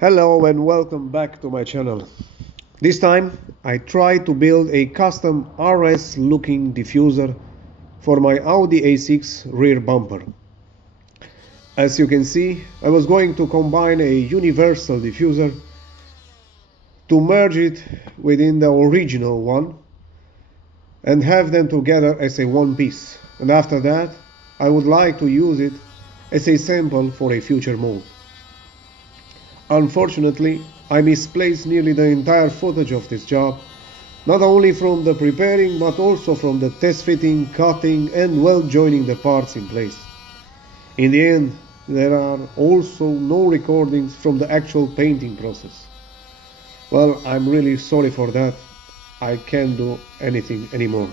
Hello and welcome back to my channel. This time I tried to build a custom RS looking diffuser for my Audi A6 rear bumper. As you can see, I was going to combine a universal diffuser to merge it within the original one and have them together as a one piece. And after that, I would like to use it as a sample for a future mold. Unfortunately, I misplaced nearly the entire footage of this job, not only from the preparing but also from the test fitting, cutting and weld joining the parts in place. In the end, there are also no recordings from the actual painting process. Well, I'm really sorry for that. I can't do anything anymore.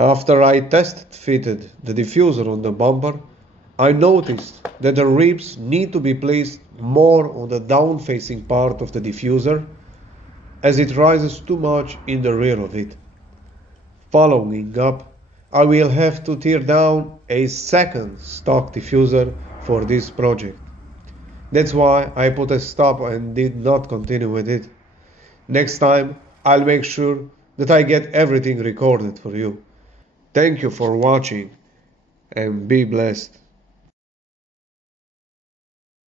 After I test fitted the diffuser on the bumper, I noticed that the ribs need to be placed more on the down facing part of the diffuser as it rises too much in the rear of it. Following up, I will have to tear down a second stock diffuser for this project. That's why I put a stop and did not continue with it. Next time, I'll make sure that I get everything recorded for you. Thank you for watching and be blessed.